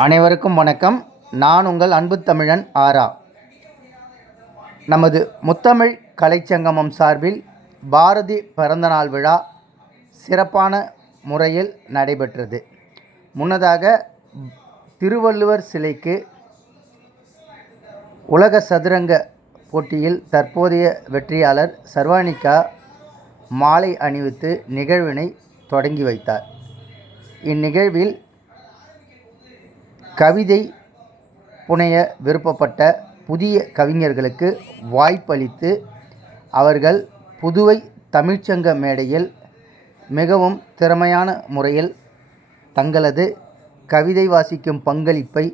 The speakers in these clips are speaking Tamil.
அனைவருக்கும் வணக்கம். நான் உங்கள் அன்பு தமிழன் ஆரா. நமது முத்தமிழ் கலைச்சங்கமம் சார்பில் பாரதி பிறந்தநாள் விழா சிறப்பான முறையில் நடைபெற்றது. முன்னதாக திருவள்ளுவர் சிலைக்கு உலக சதுரங்க போட்டியில் தற்போதைய வெற்றியாளர் சர்வானிகா மாலை அணிவித்து நிகழ்வினை தொடங்கி வைத்தார். இந்நிகழ்வில் கவிதை புனைய விருப்பப்பட்ட புதிய கவிஞர்களுக்கு வாய்ப்பளித்து அவர்கள் புதுவை தமிழ்ச்சங்க மேடையில் மிகவும் திறமையான முறையில் தங்களது கவிதை வாசிக்கும் பங்களிப்பை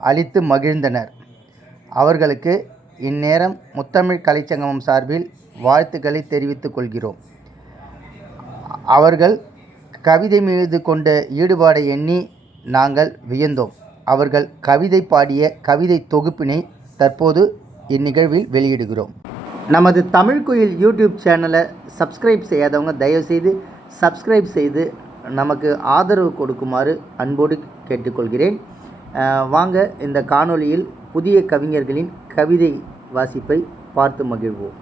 அளித்து மகிழ்ந்தனர். அவர்களுக்கு இந்நேரம் முத்தமிழ் கலைச்சங்கமம் சார்பில் வாழ்த்துக்களை தெரிவித்துக் கொள்கிறோம். அவர்கள் கவிதை மீது கொண்ட ஈடுபாடை எண்ணி நாங்கள் வியந்தோம். அவர்கள் கவிதை பாடிய கவிதை தொகுப்பினை தற்போது இந்நிகழ்வில் வெளியிடுகிறோம். நமது தமிழ்குயில் யூடியூப் சேனலை சப்ஸ்கிரைப் செய்யாதவங்க தயவுசெய்து சப்ஸ்கிரைப் செய்து நமக்கு ஆதரவு கொடுக்குமாறு அன்போடு கேட்டுக்கொள்கிறேன். வாங்க இந்த காணொளியில் புதிய கவிஞர்களின் கவிதை வாசிப்பை பார்த்து மகிழ்வோம்.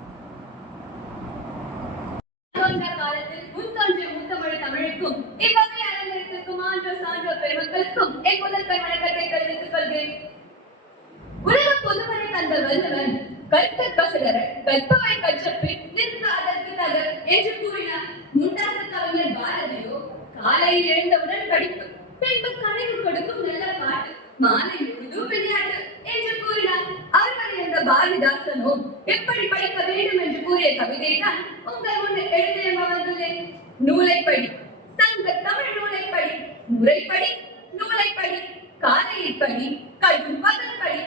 உலக பொதுமறை தந்த வல்லவன் கற்க கசடர கற்பவை கற்றப்பின் நிற்க அதற்கு தகர் என்று கூறினார். முண்டாச கவிஞர் பாரதியோ காலையில் எழுந்தவுடன் படிப்பு, பின்பு கணிவு கொடுக்கும் நல்ல பாட்டு, மாலை முழுதும் விளையாட்டு என்று கூறினார். அவர்கள் இருந்த பாரதிதாசனோ எப்படி படிக்க வேண்டும் என்று கூறிய கவிதை தான் உங்கள் முன் எழுதிய வந்துள்ளேன். நூலை படி, சங்க தமிழ் நூலை படி, முறைப்படி நூலை படி, காலையில் படி, கடும் பகல் படி,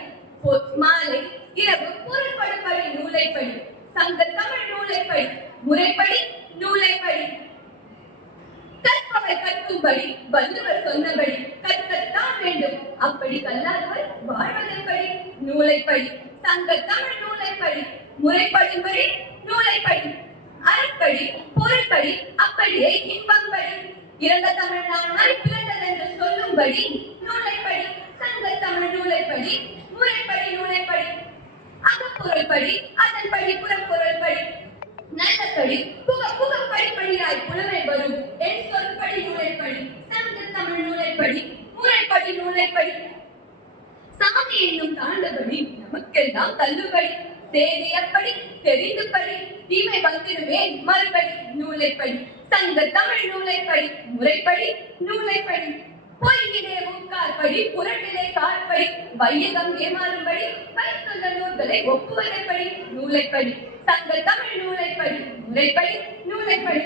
மாலை இரவு பொருள்படும்படி நூலை படி, சங்க தமிழ் நூலை படி, முறைப்படி நூலை படி. கற்பவை கற்கும்படி வள்ளுவர் சொன்னபடி கற்கத்தான் வேண்டும், அப்படி கல்லாதவர் வாழ்வதன்படி நூலை படி, சங்க தமிழ் நூலை படி, முறைப்படும்படி நூலை படி, அறப்படி பொருள்படி அப்படியே இன்பம் படி, இறந்த தமிழ் நான் பிறந்தது என்று சொல்லும்படி நூலை படி, சங்க தமிழ் நூலை படி, முறைப்படி நூலை படி, அகப்பொருள் படி அதன்படி புறப்பொருள் படி, நல்லபடி படிப்படியாய் புலமை வரும் என் சொல்படி நூலை படி, சங்க தமிழ் நூலை படி, முறைப்படி நூலை படி. சாதி என்னும் தாண்டபடி நமக்கெல்லாம் தள்ளுபடி, செய்தி எப்படி தெரிந்து படி, தீமை வந்திடுமே மறுபடி நூலை படி, சங்க தமிழ் நூலை படி, முறைப்படி நூலை படி. பொய்யிலே முக்காற்படி புரட்டிலே காற்படி, வையகம் ஏமாறும்படி வைத்துள்ள நூல்களை ஒப்புவதைப்படி நூலை படி, சங்க தமிழ் நூலை படி, முறைப்படி நூலை படி.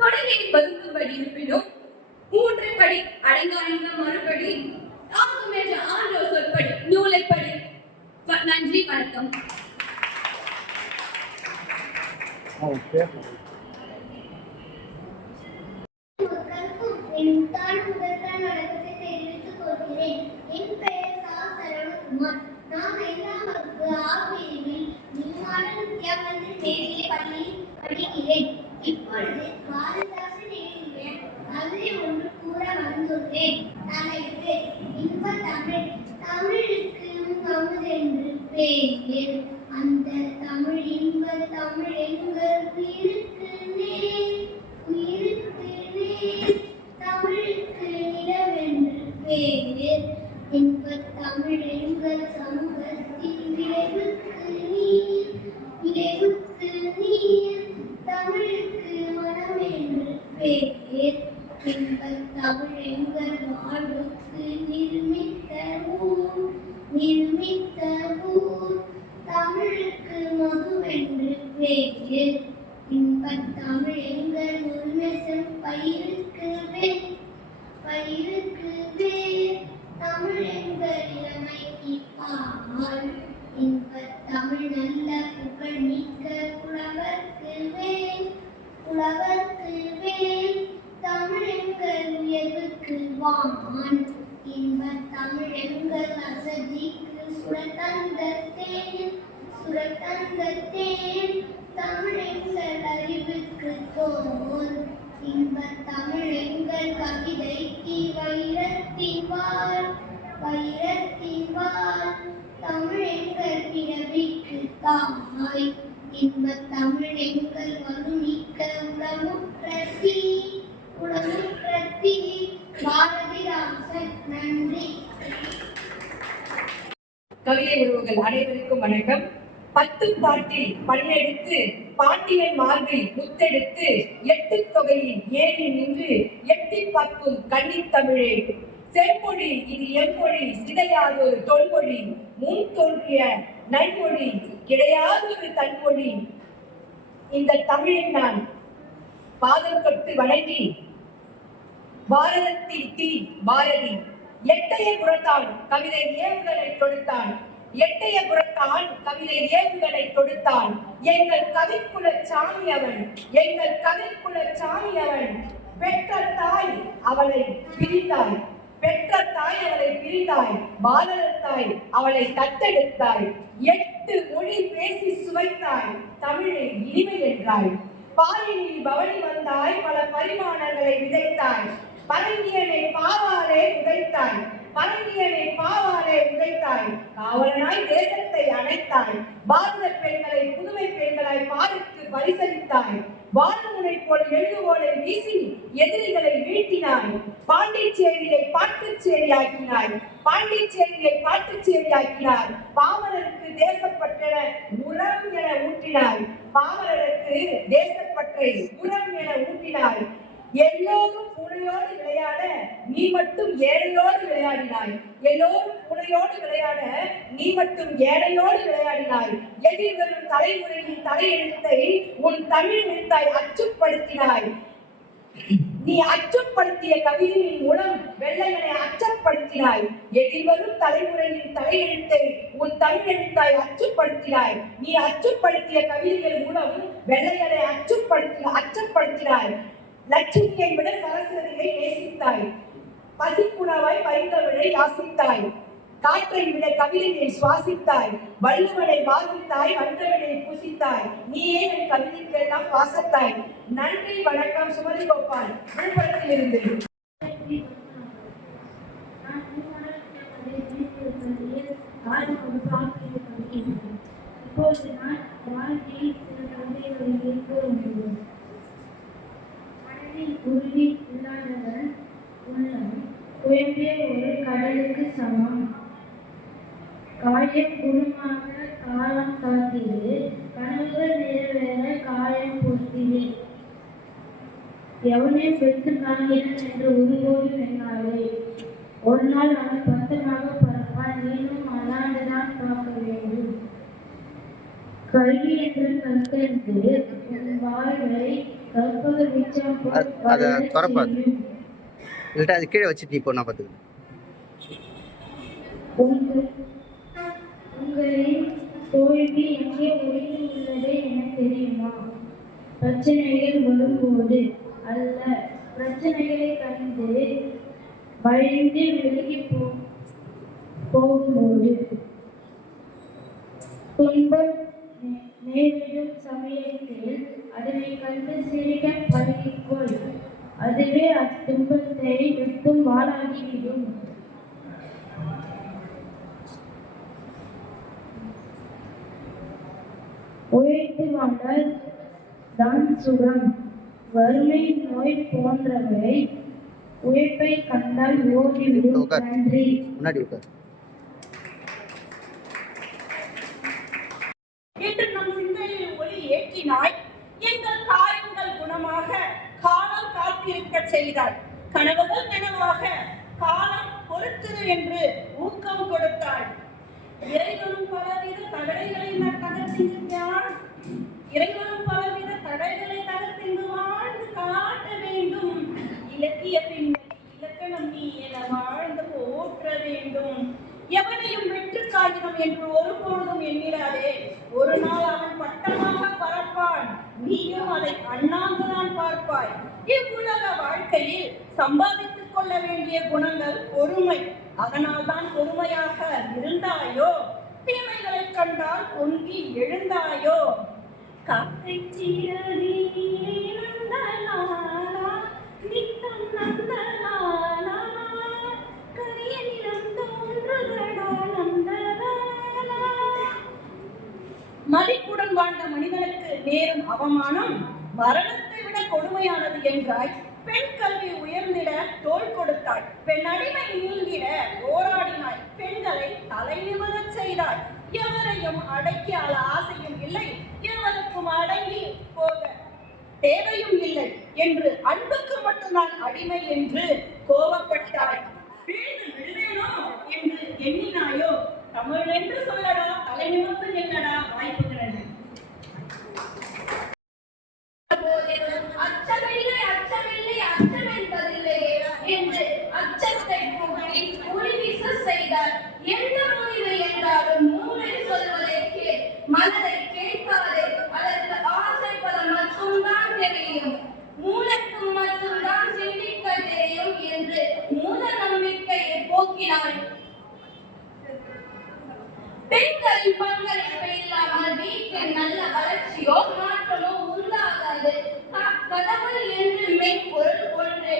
தொடங்கி பதுங்கும்படி இருப்பினும் மூன்று படி அடங்காத மறுபடி ஆகும் என்ற ஆண்டோர் சொற்படி நூலை படி. நன்றி, வணக்கம். என் பெயர் சா. சரவணகுமார். நான் 5ஆம் வகுப்பு ஆ பிரிவில் நிர்மாணம் வித்யாமந்திர் மேல்நிலைப் பள்ளியில் படிக்கிறேன். இப்பொழுது பாரதிதாசன் எழுதிய கவிதை ஒன்று கூற வந்துள்ளேன். தலைப்பு இன்ப தமிழ். தமிழுக்கு அமுதென்று பேர், அந்த தமிழ் இன்ப தமிழ் எங்கள் உயிருக்கு நேர், உயிருக்கு நேர். தமிழுக்கு நிலவென்று பேர், இன்பத் தமிழ் எங்கள் சமூகத்தின் விளைவுக்கு நீர், விளைவுக்கு நீர். தமிழுக்கு மனம் என்று பேர், இன்பத் தமிழ் எங்கள் வாழ்வுக்கு நிர்மித்த ஊர், நிர்மித்த ஊர். தமிழுக்கு மதுவென்று பேர், இன்பத் தமிழ் எங்கள் உரிமைசம் பயிருக்கு வேர், பயிருக்கு வேர். தமிழ் எங்கள் இளமைக்கு பால், இன்பத் தமிழ் நல்ல புகழ் மிக்க புலவர்க்கு வேல், புலவர்க்கு வேல். தமிழ் எங்கள் உயர்வுக்கு வான், இன்பத் தமிழ் எங்கள் அசதிக்கு சுரத்தந்த தேன், சுரத்தந்த தேன். தமிழ் எங்கள் அறிவுக்கு தோல், இன்பத் தமிழ் எங்கள் கவிதைக்கு வைரத்தின் வாள், வைரத்தின்பால் தமிழ் எங்கள் பிறவிக்கு தாய் இன்பத் தமிழ் எங்கள் வலுமிக்க உளமுற்றத்தி பாரதிதாசன். நன்றி. கவிதை உறவுகள் அனைவருக்கும் வணக்கம். 10 பாட்டில் பண்ணெடுத்து பாட்டியன் மார்பில் முத்தெடுத்து 8 தொகையில் ஏறி நின்று எட்டி பார்க்கும் கன்னித்தமிழே, செம்மொழி இது எம்மொழி சிதையாதொரு தொல்மொழி, முன் தோன்றிய நன்மொழி கிடையாதொரு தன்மொழி. இந்த தமிழை நான் பாதம் தொட்டு வணங்கி பாரதத்தில் தீ பாரதி எட்டைய புறத்தான் கவிதை ஏவுகளை தொடுத்தான், எட்டைய புறத்தான் கவிதை ஏவுகளை தொடுத்தான். எங்கள் கவிக்குல சாமி அவன், எங்கள் கவிக்குல சாமி அவன். பெற்ற தாய் அவளை பிரிந்தாய், பெற்ற தாய் அவளை பிரிந்தாய், பாரதத்தாய் அவளை தத்தெடுத்தாய். 8 மொழி பேசி சுவைத்தாய், தமிழை இனிமை என்றாய். பாலினில் பவனி வந்தாய், பல பரிமாணங்களை விதைத்தாய். பரங்கியனை பாவாலே உதைத்தாய், பரங்கியனை பாவாலே உதைத்தாய். காவலனாய் தேசத்தை அணைத்தாய், பாரத பெண்களை புதுமை பெண்களாய் பாருக்கு பரிசளித்தாய். வானமுனை போல் எழுதுவோலை வீசி எதிரிகளை வீழ்த்தினாய். பாண்டிச்சேரியை பாட்டுச்சேரியாக்கினாய், பாண்டிச்சேரியை பாட்டுச்சேரியாக்கினாய். பாமரருக்கு தேசப்பற்றென உரம் என ஊற்றினாய், பாமரருக்கு தேசப்பற்றை உரம் என ஊற்றினாய். எல்லோரும் பூனையோடு விளையாட நீ மட்டும் ஏழையோடு விளையாடினாய், எல்லோரும் பூனையோடு விளையாட நீ மட்டும் ஏழையோடு விளையாடினாய். எதிர்வரும் தலைமுறையின் தலையெழுத்தை உன் தமிழ் எழுத்தாய் அச்சுப்படுத்தினாய். நீ அச்சுப்படுத்திய கவிதையின் மூலம் வெள்ளையனை அச்சப்படுத்தினாய். எதிர்வரும் தலைமுறையின் தலையெழுத்தை உன் தமிழ் எழுத்தாய் அச்சுப்படுத்தினாய். நீ அச்சுப்படுத்திய கவிதைகள் மூலம் வெள்ளையனை அச்சப்படுத்தினாய். லட்சுமியை விட சரஸ்வதியை நேசித்தாய், பசிப்புணவாய் பைந்தவளை யாசித்தாய். காற்றை விட கவிதையை சுவாசித்தாய், வள்ளுவனை வாசித்தாய், வந்தவனை பூசித்தாய். நீயே என் கவிதைக்கெல்லாம் வாசத்தாய். நன்றி, வணக்கம். சுமதி கோபால், விழுப்புரத்திலிருந்து. இப்போது நான் வாழ்க்கையில் சில கவிதைகளை கூறுகிறேன். உறுதி இல்லாதவன் உள்ளம் குழம்பிய ஒரு கடலுக்கு சமம். காயம் குணமாக காலம் காத்திரு, கனவுகள் நிறைவேற காயம் பொறுத்திரு. எவனே பெற்று காண்கிறேன் என்று ஒருபோதும் எண்ணாதே. ஒரு நாள் அவன் பத்தமாக பறப்பான், நீனும் அதாண்டுதான் பார்க்க வேண்டும். கல்வி என்ற கற்கென்று உன் வாழ்வை கற்பக விச்சம் அது கீழே வச்சுட்டு இப்போ நான் பார்த்துக்கிறேன். உங்களின் தோல்வி எங்கே ஒளிந்து உள்ளது என தெரியுமா? பிரச்சனைகள் வரும்போது அல்ல, பிரச்சனைகளை கண்டு வழிந்து விலகி போகும்போது. துன்பம் நேரிடும் சமயத்தில் அதனை கண்டு சிரிக்க பழகிக்கொள், அதுவே அத்துன்பத்தை வெட்டும் வாளாகிவிடும். உழைத்து வாழ்ந்தால் தான் சுகம், வறுமை நோய் போன்றவை உழைப்பை கண்டால் ஓடிவிடும். நன்றி. என்று நம் சிந்தையில் ஒளி ஏற்றினாய், எங்கள் காயங்கள் குணமாக காலம் காத்திருக்க செய்தாய். கனவுகள் நனவாக காலம் பொறுத்தது என்று ஊக்கம் கொடுத்தாய். இறைவனும் பலவித தடைகளை தகர்த்திருக்கிறான், இறைவனும் பலவித தடைகளை தகர்த்திந்து வாழ்ந்து காட்ட வேண்டும். இலக்கிய பின்னணி இலக்கணம் நீ என வாழ்ந்து போற்ற வேண்டும். எவனையும் வெற்று காகிதம் என்று ஒருபொழுதும் எண்ணிடாதே. ஒரு நாள் அவன் பட்டமாக பறப்பான், நீயும் அதை அண்ணாந்துதான் பார்ப்பாய். இவ்வுலக வாழ்க்கையில் சம்பாதித்துக் கொள்ள வேண்டிய குணங்கள் பொறுமை. அதனால் தான் பொறுமையாக இருந்தாயோ, தீமைகளை கண்டால் பொங்கி எழுந்தாயோ. காத்தை சீரடி நந்தலாலா, நித்தம் நந்தலாலா, கரிய நிறந்தோன் வாழ்ந்த மனிதனுக்கு நேரும் அவமானம் மரணத்தை விட கொடுமையானது என்றாய். பெண் கல்வி உயர்ந்திட தோள் கொடுத்தாய். பெண் அடிமை நீங்கிட போராடினாய். பெண்களை தலை நிமிரச் செய்தாய். எவரையும் அடக்கி ஆள ஆசையும் இல்லை, எவருக்கும் அடங்கி போக தேவையும் இல்லை என்று அன்புக்கு மட்டும்தான் அடிமை என்று கோபப்பட்டாய். வீழ்ந்து விடுவேனோ என்று எண்ணினாயோ? தமிழ் என்று சொல்லடா, தலை நிமிர்ந்து நில்லடா, வாய்ப்புகிறது. அச்சமில்லை அச்சமில்லை அச்சம் என்பதில்லையே என்று அச்சத்தை புகழி ஒளி வீச செய்தார். எந்த முடிவு என்றாலும் மூளை சொல்வதை மனதை கேட்காதே, அதற்கு ஆசைப்பதம் மட்டும்தான் தெரியும், மூளைக்கும் மட்டும்தான் சிந்திக்க தெரியும் என்று மூட நம்பிக்கையை போக்கினார். பெண்களின் பங்களிப்பு இல்லாமல் வீட்டில் நல்ல வளர்ச்சியோ மாற்றமோ உண்டாகாது. கடவுள் என்று மெய்ப்பொருள் ஒன்றே.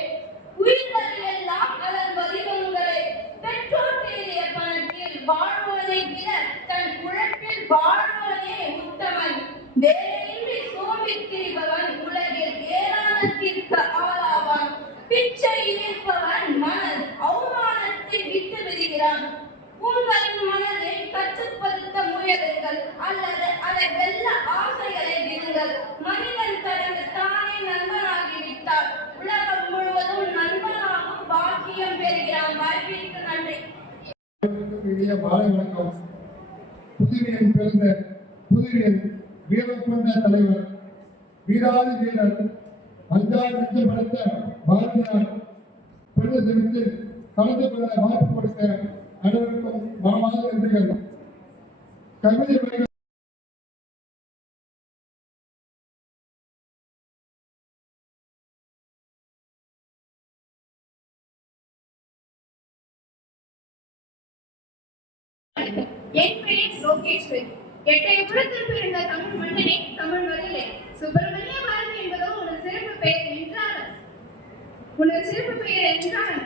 உயிர்கள் எல்லாம் அதன் வடிவங்களே. பெற்றோர் தேடிய பணத்தில் வாழ்வதை விட தன் உழைப்பில் வாழ்வனே உத்தமன். வேலையின்றி சோம்பித் திரிபவன் உலகில் ஏராளத்திற்கு ஆளாவான். பிச்சை ஏற்பவன் மனல் அவமானத்தை விட்டு விடுகிறான். உங்களின் மனதை கட்டுப்படுத்த முயலுங்கள், அல்லது அதை வெல்ல ஆசைகளை விடுங்கள். மனிதன் தனக்கு தானே நண்பனாகிவிட்டால் உலகம் முழுவதும் நண்பனாகும் பாக்கியம் பெறுகிறான். வாய்ப்பிற்கு நன்றி. மாலை வணக்கம். புதுவையில் பிறந்த புதுவையில் வீரம் கொண்ட தலைவர், வீராதி வீரர், அஞ்சாறு நெஞ்சு படைத்த பாரதியார் பிறந்த தினத்தில் கலந்து கொள்ள வாய்ப்பு கொடுத்த அனைவருக்கும் மனமார்ந்த நன்றிகள். கவிதை வரிகள் என் பெயர் லோகேஸ்வரி. எட்டயபுரத்தில் பிறந்த தமிழ் மன்னனே, தமிழ் மகளே. சுப்பிரமணிய பாரதி என்பதோ உனது சிறப்பு பெயர் என்றாலும்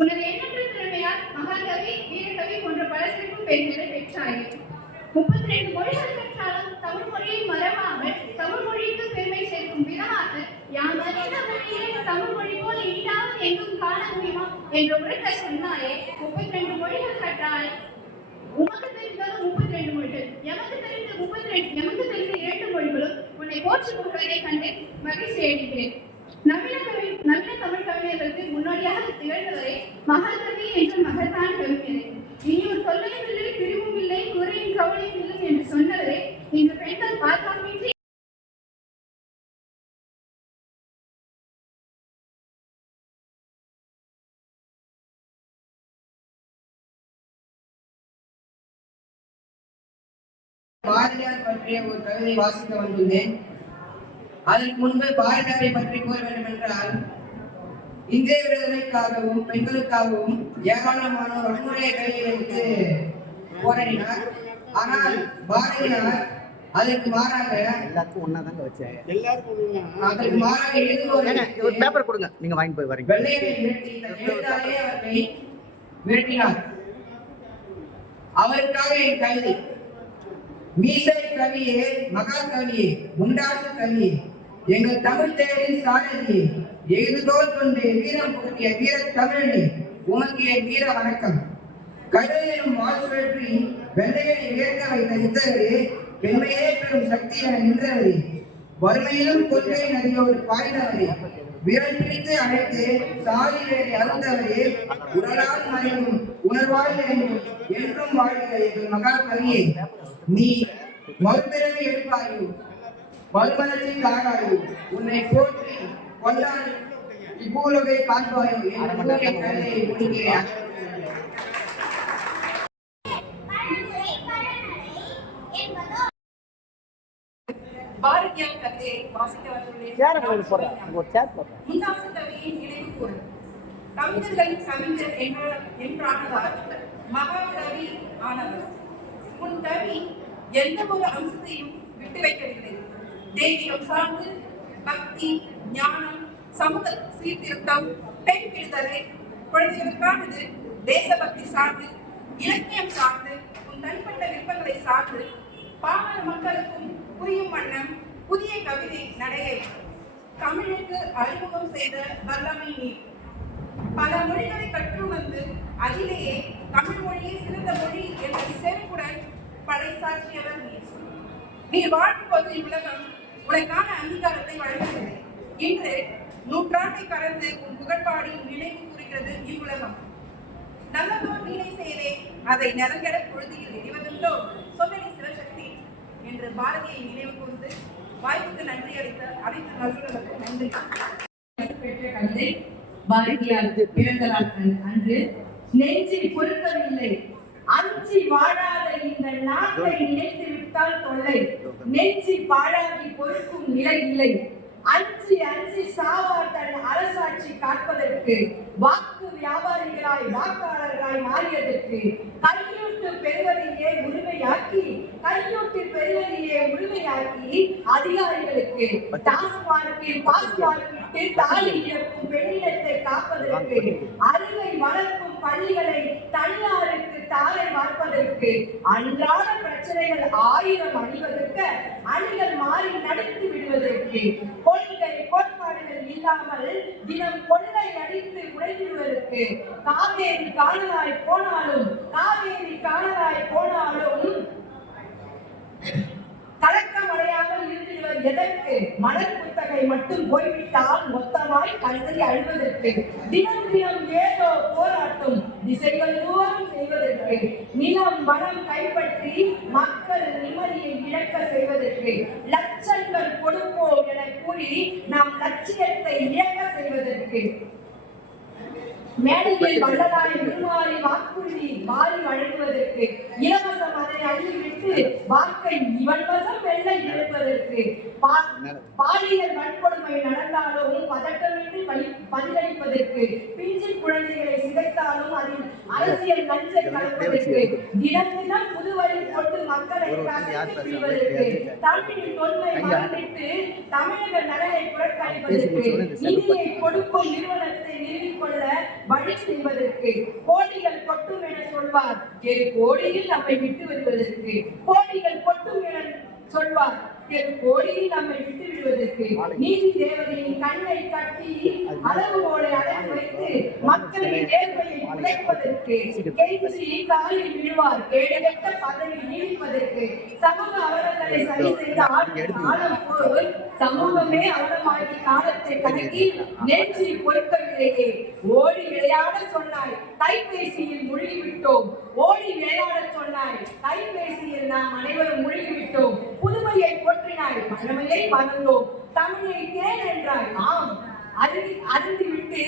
உனது எண்ணற்ற திறமையால் மகாகவி, வீரகவி போன்ற பல சிறப்பு பெயர்களை பெற்றாய். 32 மொழிகள் கற்றாலும் தமிழ் மொழியை மறவாமல் தமிழ் மொழிக்கு பெருமை சேர்க்கும் விதமாக யாம் அறிந்த மொழியை தமிழ் மொழி போல் இனிதாவது எங்கும் காண முடியுமா என்று உரைக்க சொன்னாயே. 32 மொழிகள் கற்றாய். உமக்கு தெரிந்தது 32 மொழிகள், எமக்கு தெரிந்த 2 மொழிகளும் உன்னை போற்றி புகழ்வதை கண்டு மகிழ்ச்சி அடைகிறேன். நவீன தமிழ் கவிஞர்களுக்கு முன்னோடியாக திகழ்ந்தவரே மகாகவி என்ற மகத்தான கவிஞரே. இனி ஒரு தொல்லையும் இல்லை, பிரிவும் இல்லை, குறையும் கவலையும் இல்லை என்று சொன்னவரே இந்த பெண்கள் பாதுகாப்பின்றி பாரதியார் பற்றிய ஒரு கவிதை வாசிக்க வந்துள்ளேன். அதற்கு முன்பு பாரதியாரை பற்றி கூற வேண்டும் என்றால், இந்திய விடுதலைக்காகவும் பெண்களுக்காகவும் ஏராளமான வன்முறை கையெழுத்து போராடினார். ஆனால் பாரதியார் அதற்கு மாறாக வெள்ளையரை விரட்டினார். அவருக்காக என் கவிதை: மீசை கவியே, மகா கவியே, முண்டாசு கவியே, எங்கள் தமிழ் தேரின் சாரதியே, எழுதுகோல் கொண்டு வீரம் புகட்டிய வீர தமிழனே, உமக்கு என் வீர வணக்கம். கவிதையிலும் வாழ்சுழற்றி வெள்ளையரை வேர்க்க வைத்த இத்தவரே, பெண்மையே பெரும் சக்தி என நின்றவரே, வறுமையிலும் கொள்கை நதியோடு பாய்ந்தவரே, விரல் பிடித்து அழைத்து சாதி வேரை அறுத்தவரே, உடலால் மறைவும் உணர்வால் நிறைந்தும் என்றும் வாழ்கிற எங்கள் மகா கவியே, நீ மறுபிறவி எடுப்பாயோ, மறுமலர்ச்சிக்கு ஆகாயோ, உன்னை போற்றி கொண்டாடி இப்பூலகை காண்பாயோ என்று கவிதையை முடிக்கிறேன். பாரதியார் கதையை வாசிக்க வந்துள்ளேன். முண்டாசு கவியின் நினைவு கூறு. கவிஞர்களின் கவிஞர் என்றானதால் மகாகவி ஆனவர். உன் கவி எந்த ஒரு அம்சத்தையும் விட்டு வைக்கவில்லை. தெய்வீகம் சார்ந்து, பக்தி, ஞானம், சமூக சீர்திருத்தம், பெண் விடுதலை, குழந்தைகளுக்கானது, தேசபக்தி சார்ந்து, இலக்கியம் சார்ந்து, உன் தனிப்பட்ட விருப்பங்களை சார்ந்து, பாமர மக்களுக்கும் புரியும் வண்ணம் புதிய கவிதை நடையை தமிழுக்கு அறிமுகம் செய்த வல்லமை நீர். பல மொழிகளை கற்று வந்து அதிலேயே தமிழ் மொழியை சிறந்த மொழி என்ற செருப்புடன் பறைசாற்றியவர் நீர். நீர் வாழ்வது இவ்வுலகம் உனக்கான அங்கீகாரத்தை வழங்குகிறது. இன்று நூற்றாண்டை கடந்து உன் புகழ்பாடி நினைவு கூறுகிறது இவ்வுலகம். நல்லதோர் நீனை செய்தே அதை நிறங்கெட பொழுதில் எரிவதுண்டோ சொல்லி சிவசக்தி என்று பாரதியை நினைவு கூர்ந்து வாய்ப்புக்கு நன்றி அளித்த அனைத்து நல்லுறவுக்கு நன்றி. பெற்ற கவிதை பாரதியார் பிறந்த நாள் அன்று நெஞ்சில் பொறுக்கவில்லை அஞ்சி வாழாத இந்த நாட்டை நினைத்து விட்டால் தொல்லை நெஞ்சி பாழாக்கி பொறுக்கும் நிலை இல்லை அஞ்சி அஞ்சி சாவார் தன் அரசாட்சி காப்பதற்கு வாக்கு வியாபாரிகளாய் வாக்காளர்களாய் மாறியதற்கு கையூட்டு பெறுவதையே உரிமையாக்கி அதிகாரிகளுக்கு டாஸ்மார்க்கில் பாஸ்மார்க்கிட்டு தாலி இழக்கும் பெண்ணினத்தை காப்பதற்கு அறிவை வளர்க்கும் பள்ளிகளை தனியாருக்கு தாரை வார்ப்பதற்கு அன்றாட பிரச்சனைகள் 1000 அணிவதற்கு அணிகள் மாறி நடத்தி விடுவதற்கு கொள்கை கோட்பாடுகள் இல்லாமல் தினம் கொள்ளை அடித்து உடைவிடுவதற்கு காவேரி காணலாய் போனாலும் கலக்கம் அடையாமல் இருந்தவர் எதற்கு மலர் புத்தகை மட்டும் போய்விட்டால் மொத்தமாய் கலந்து அழுவதற்கு தினம் ஏதோ போராட்டம் திசைகள் தூரம் செய்வதற்கு நிலம் வனம் கைப்பற்றி மக்கள் நிம்மதியை இழக்க செய்வதற்கு லட்சங்கள் கொடுப்போம் என கூறி நாம் லட்சியத்தை இழக்க செய்வதற்கு மேடையில் வள்ளலாய் உருமாறி வாக்குறுதி மாறி வழங்குவதற்கு இலவசம் அதை அள்ளிவிட்டு வாக்கை இவன் வசம் வெள்ளை இழுப்பதற்கு பாலியல் வன்கொடுமை நடந்தாலும் பதட்டமின்றி பதிலளிப்பதற்கு பிஞ்சு குழந்தைகளை சிதைத்தாலும் அதில் அரசியல் லஞ்சை கலப்பதற்கு தினம் புது வழி கொண்டு மக்களை கசைவதற்கு தமிழின் தொன்மை மறந்துவிட்டு தமிழக நலனை புறக்கணிப்பதற்கு நிதியை கொடுக்கும் நிறுவனத்தை நிறுவிக்கொள்ள வழி செய்வதற்கு கோடிகள் கொட்டும் என சொல்வார் கோடியில் நம்மை விட்டு வருவதற்கு கோடிகள் கொட்டும் என சொல்வார் கோடியில் நம்மை விட்டு விடுவதற்கு நீதி தேவதையின் கண்ணை கட்டி அளவுகோலை அடக்கி வைத்து மக்களின் நேர்மையை உழைப்பதற்கு கெஞ்சி காலில் விழுவார் கேடகட்ட பதவி நீடிப்பதற்கு சமூக அவலங்களை சரி செய்த ஆளும் போல் சமூகமே அவலமாகி காலத்தை கணக்கி நெஞ்சி பொறுக்கவில்லையே ஓடி விளையாட சொன்னாய் கைபேசியில் மூழ்கிவிட்டோம் ஓடி விளையாட சொன்னாய் கைபேசியில் நாம் அனைவரும் மூழ்கிவிட்டோம் புதுமையை போற்றினாய் பழமையை மறந்தோம் தமிழை தேன் என்றாய் ஆம் அறிந்துவிட்டு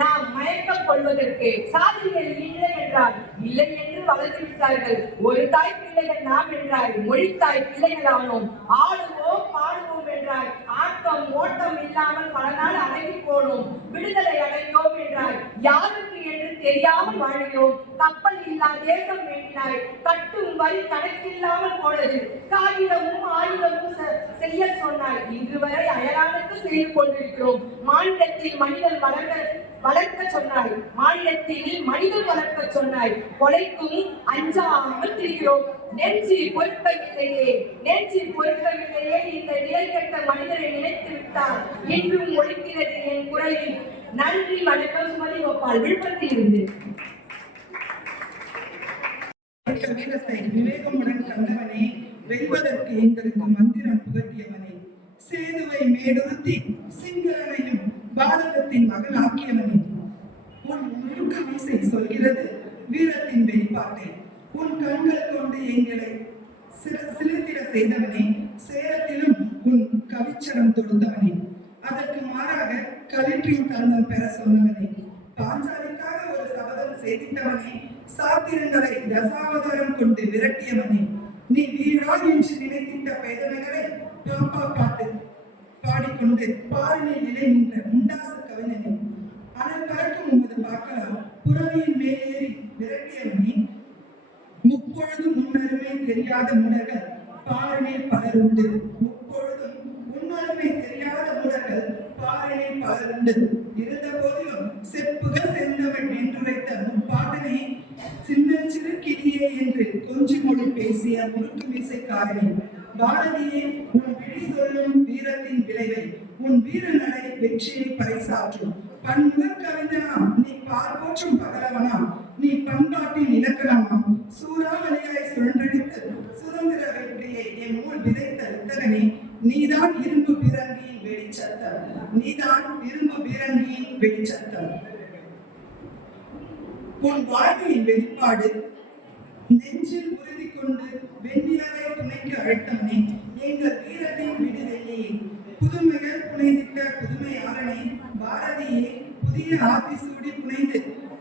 நாம் மயக்கம் கொள்வதற்கு சாதிகள் இல்லை என்றால் இல்லை என்று வளர்த்து விட்டார்கள் ஒரு தாய் பிள்ளைகள் நாம் என்றாய் மொழித்தாய் பிள்ளைகள் ஆனோம் ஆடுவோம் பாடுவோம் என்றாய் ஆட்டம் ஓட்டம் இல்லாமல் பல நாள் அடங்கி போனோம் விடுதலை அடைந்தோம் என்றாய் யாருக்கு என்று தெரியாமல் வாழ்கிறோம் கப்பல் இல்லா தேசம் வேண்டினாய் கட்டும் வரி கணக்கில்லாமல் போனது காகிதமும் ஆயுதமும் செய்ய சொன்னாய் இன்று வரை அயலானுக்கு செய்து கொண்டிருக்கிறோம் மாநிலத்தில் மனிதன் வளர்க்க சொன்னாய் மாநிலத்தில் மனிதன் வளர்க்க சொன்னாய் கொலைக்கும் அஞ்சாமல் திரிகிறோம் நெஞ்சி பொறுக்கவில்லையே இந்த நிலை கட்ட மனிதரை நினைத்து விட்டால் இன்றும் ஒழிக்கிறது என் குரலில் நன்றி வணக்கம் சுமதி கோபால் விழுப்புரத்தில் இருந்து வீரத்தை விவேகமுடன் கண்டவனே வெல்வதற்கு எங்களுக்கு மந்திரம் புகட்டியவனே சேதுவை மேடுறுத்தி சிங்களனையும் பாரதத்தின் மகளாக்கியவனே உன் முழுக்க மீசை சொல்கிறது வீரத்தின் வெளிப்பாட்டை உன் கண்கள் கொண்டு எங்களை சிலிர்த்திட செய்தவனே சேரத்திலும் உன் கவிச்சரம் தொடுத்தவனே அதற்கு மாறாக களிற்றின் தந்தம் பெற சொன்னவனே பாஞ்சாலிக்காக ஒரு சபதம் செய்திட்டவனே சாத்திரங்களை தசாவதாரம் கொண்டு விரட்டியவனே நீ வீரா என்று நினைத்திட்ட பேதமைகளை பாப்பா பாட்டு பாடிக்கொண்டு பாரினை நிலை நின்ற முண்டாசு கவிஞனே அனல் பறக்கும் உமது பார்க்கலாம் புறவியின் மேலேறி விரட்டியவனே முப்பொழுதும் முன்னருமை தெரியாத முடர்கள் பாரினை பலர் உண்டு முப்பொழுதும் முன்னருமை தெரியாத முடர்கள் பாரினை பலர் உண்டு இருந்த போதிலும் செப்புக செந்தவன் என்றுரைத்த முப்பாட்டனை சின்னஞ்சிறு கிளியே என்று கொஞ்சம் மொழி பேசிய முறுக்கு மீசைக்காரனே பாரதியே, உன் விழி சொல்லும் வீரத்தின் விளைவை, உன் வீர நடை வெற்றியை பறைசாற்றும். பன்முகக் கவிஞனாம் நீ பார்போற்றும் பகலவனாம், நீ பண்பாட்டின் இலக்கணமாம், சூறாவளியாய் சுழன்றடித்து சுதந்திர வெற்றியை என் மூல் விதைத்த வித்தகனே, நீதான் இரும்பு பீரங்கியின் வெடிச்சத்தம், நீதான் இரும்பு பீரங்கியின் வெடிச்சத்தம். உன் வாழ்க்கையின் வெளிப்பாடு நெஞ்சில் உறுதி கொண்டு வெண்ணிலவை துணைக்கு அழைத்தவனே, எங்கள் வீரத்தின் விடுதலையே, புதுமைகள் புனைந்திட்ட புதுமையாளனே, பாரதியே, புதிய ஆத்தி சூடி புனைந்து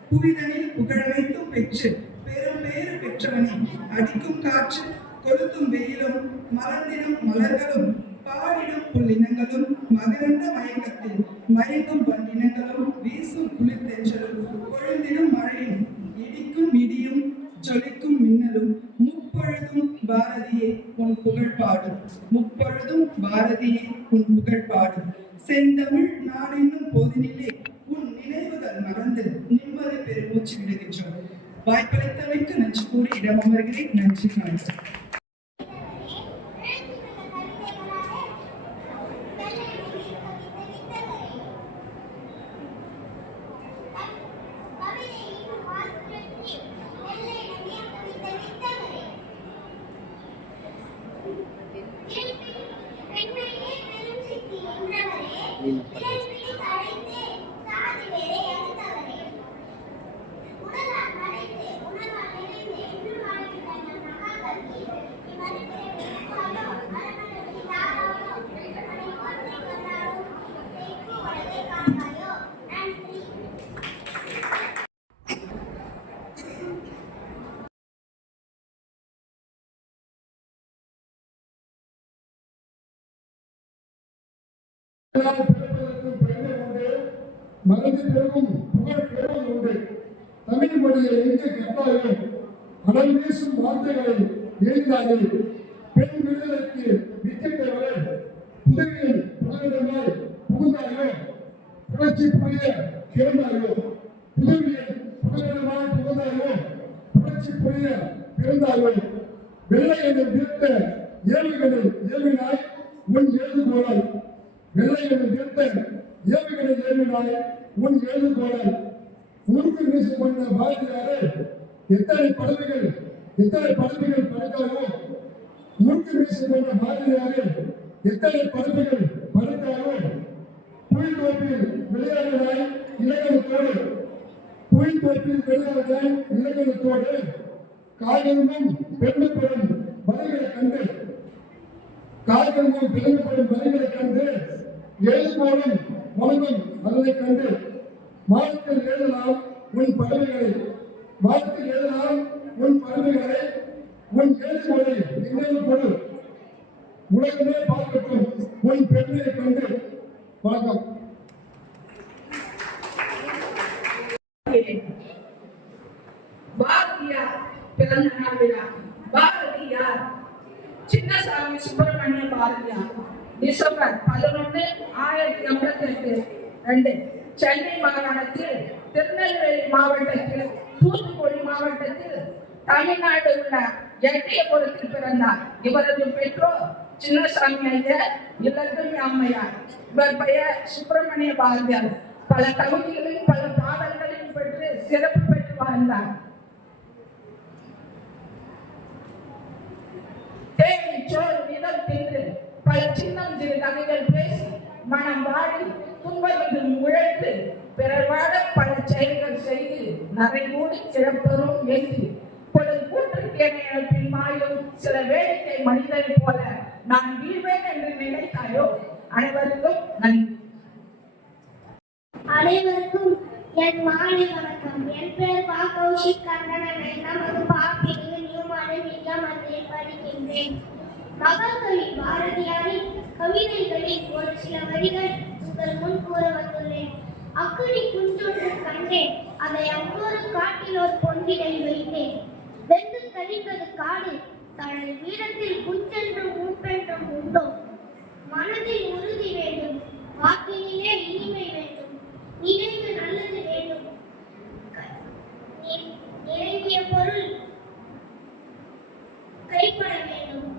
புவிதனில் புகழனைத்தும் பெற்று பெரும் பேறு பெற்றவனே, அடிக்கும் காற்று கொளுத்தும் வெயிலும் மலர்ந்திடும் மலர்களும் பாடிடும் புல்லினங்களும் மகரந்த மயக்கத்தில் மயங்கும் வண்டினங்களும் வீசும் குளிர்தென்றலும் கொழுந்திடும் மழையும் இடிக்கும் இடியும் ஜொலிக்கும் மின்னலும் முப்பொழுதும் பாரதியே உன் புகழ் பாடும், முப்பொழுதும் பாரதியே உன் புகழ் பாடும். செந்தமிழ் நாடென்னும் போதினிலே உன் நினைவுகள் மறந்து நிம்மதி பெருமூச்சு விடுகின்றோம். வாய்ப்பளித்தமைக்கு நன்றி கூறி இடம் அமர்கிறேன். நன்றி. வணக்கம். பிறப்பதற்கும் பெருமை உண்டு, மறந்து பிறகும் புகழ் பெருமை உண்டு. தமிழ் மொழியை எங்கு கற்றாயோ அனல் வீசும் வார்த்தைகளை எழுதினார்கள். பெண் விடுதலைக்கு வித்திட்டவர்கள் புதுவையில் புகலிடமாய் புகுந்தாயோ, புரட்சி புரிய பிறந்தாயோ, புதுவையில் புகலிடமாய் புகுந்தாயோ, புரட்சி புரிய பிறந்தாயோ. வெள்ளை என வீர்த்த ஏவுகளை ஏவினாய் உன் எழுதுகோளாய், வெள்ளை என வீர்த்த ஏவுகளை ஏவினாய் உன் எழுதுகோளாய். உருக்கு வீசி கொண்ட பாரதியாரே, எத்தனை பதவிகள் படைத்தாரோ. உருக்கு வீசி கொண்ட பாரதியாரே, எத்தனை பதவிகள் படைத்தாரோ. புலித்தோப்பில் விளையாடினாய் இலக்கணத்தோடு, புலித்தோப்பில் விளையாடினாய் இலக்கணத்தோடு. காய்கறியும் பெருமைப்படும் வரிகளை கண்டு, காய்கறியும் பெருமைப்படும் வரிகளை கண்டு, எழுதுகோளும் வழங்கும் அதனை கண்டு வாழ்க்கையில் எழுதலாம் உன் பதவிகளை, வாழ்க்கையில் எழுதலாம் உன் பதவிகளை, உன் எழுதுகோளை நினைவு கொடு. உலகமே பார்க்கட்டும் உன் பெருமையை கண்டு. வணக்கம். பாரதியார் பிறந்த நாள் விழா. பாரதியார் சின்னசாமி சுப்பிரமணிய பாரதியார் டிசம்பர் 11, 1882 சென்னை மாகாணத்தில் திருநெல்வேலி மாவட்டத்தில் தூத்துக்குடி மாவட்டத்தில் தமிழ்நாடு உள்ள எட்டயபுரத்தில் பிறந்தார். இவரது பெற்றோர் சின்னசாமி ஐயர், இலக்குமி அம்மையார். இவர் பெயர் சுப்பிரமணிய பாரதியார். பல கவிதைகளையும் பல பாடல்களையும் பெற்று சிறப்பு பெற்று வாழ்ந்தார். தேடி சோறு நிலம் தின்று பல சின்னம் சிறு கதைகள் பேசி மனம் வாடி துன்பமிடும் உழைத்து பிறர் வாட பல செயல்கள் செய்து நரை மூடி சிறப்பெறும் என்று பொழுது கூற்றுக்கு என பின்மாயும் சில வேடிக்கை மனிதரை போல நான் வீழ்வேன் என்று நினைத்தாயோ. அனைவருக்கும் நன்றி. அனைவருக்கும் என் மாலை வணக்கம். என் பெயர் பா. கௌஷிக் கண்ணனை. நமது பாப்பிற்கு நியூமானின் நிஜமத்தை படிக்கின்றேன். மகாகவி பாரதியாரின் கவிதைகளில் ஒரு சில வரிகள் உங்கள் முன் கூற வந்துள்ளேன். அக்கடி குஞ்சொன்று கண்டேன், அதை அவ்வொரு காட்டில் ஒரு பொன்விடை வைத்தேன். வெந்து கழிந்தது காடு, தனது வீரத்தில் குஞ்சென்றும் மூப்பென்றும் உண்டோ. மனதில் உறுதி வேண்டும், வாக்கினிலே இனிமை வேண்டும், நினைந்து நல்லது வேண்டும். நிறைய பொருள் கைப்பட வேண்டும்.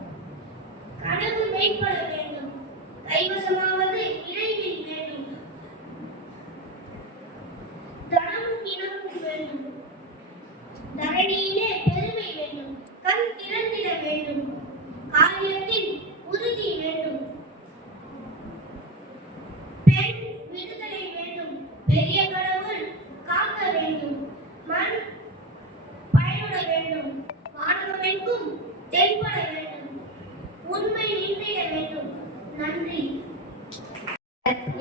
வேண்டும். மாணவனுக்கும் தென்பட வேண்டும். உண்மை நீந்திட வேண்டும். நன்றி.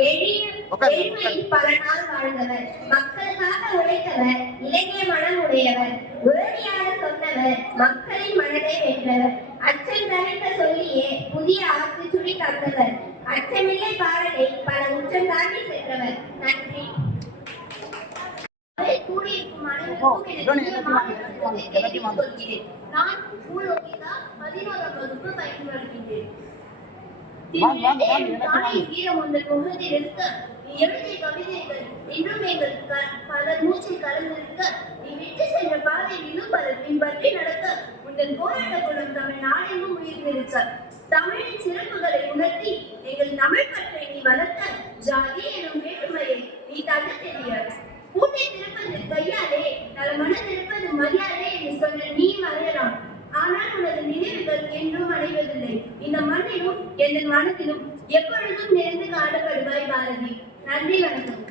எளிமையில் பல நாள் வாழ்ந்தவர், மக்களுக்காக உழைத்தவர், இலக்கிய மனம் உடையவர், உறுதியாக சொன்னவர், மக்களின் மனதை வென்றவர், அச்சம் தவிர்க்க சொல்லியே புதிய ஆற்று சுழி தந்தவர், அச்சமில்லை பாரலை பல உச்சம் தாண்டி சென்றவர். நன்றி. கூடியிருக்கும் அனைவருக்கும் நான் பூலோகிதா 11ஆம் வகுப்பு பயின்று வருகின்றேன். வீரம் உங்கள் முகத்தில் இருக்க, நீ எழுதிய கவிதைகள் இன்னும் எங்கள் பலர் மூச்சில் கலந்திருக்க, நீ விட்டு சென்ற பாதை இன்னும் பலர் பின்பற்றி நடக்க, உங்கள் போராட்ட குணம் தமிழ் நாடெங்கும் உயிர்ந்திருக்க, தமிழின் சிறப்புகளை உணர்த்தி எங்கள் தமிழ் பற்றை நீ வளர்க்க, ஜாதி எனும் வேற்றுமையை நீ தள்ள தெரிய, பூட்டை திறப்பது கையாலே நலமனம் இருப்பது மரியாதை என்று சொன்ன நீ மறையலாம். ஆனால் உனது நினைவுகள் என்றும் அடைவதில்லை. இந்த மண்ணிலும் என் மனத்திலும் எப்பொழுதும் நிறைந்து காணப்படுவாய் பாரதி. நன்றி, வணக்கம்.